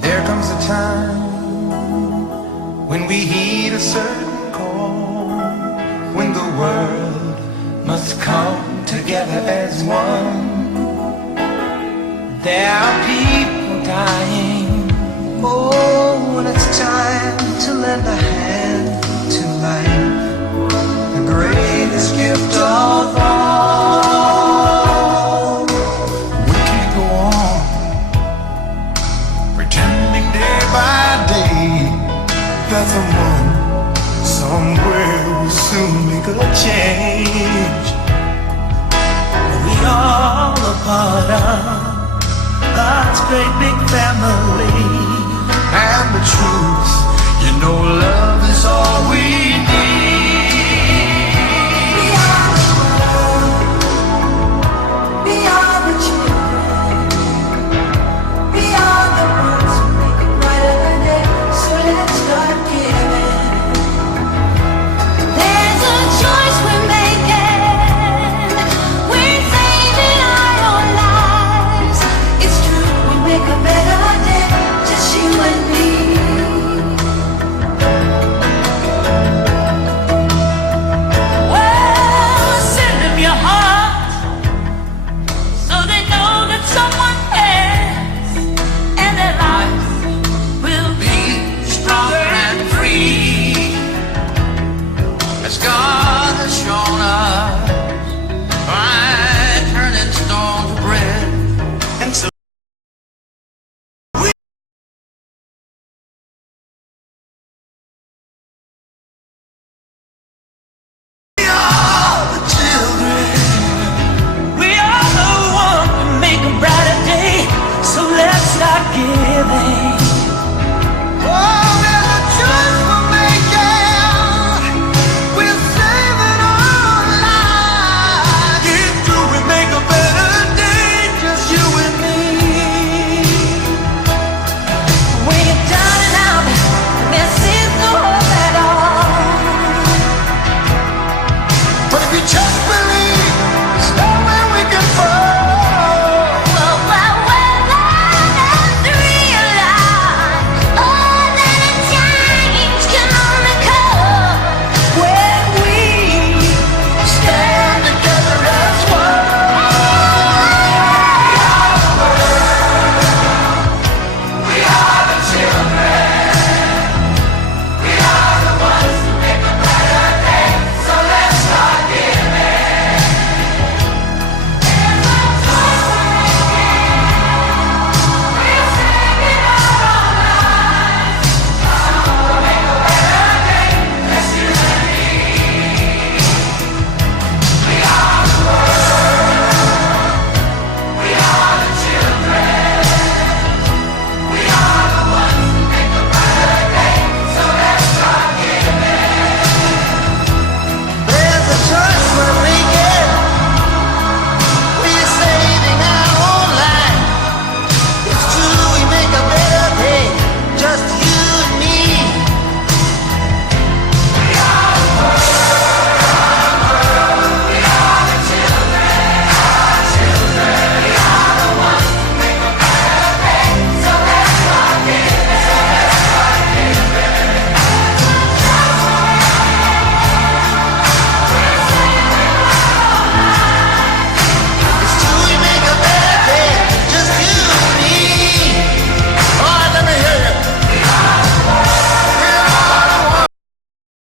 There comes a time when we heed a certain call, when the world must come together as one. There are people dying. Oh, when it's time to lend a hand to life, the greatest gift of all. We can't go on pretending day by day that someone somewhere will soon make a change. We all a part of God's great big family. And the truth, you know, love is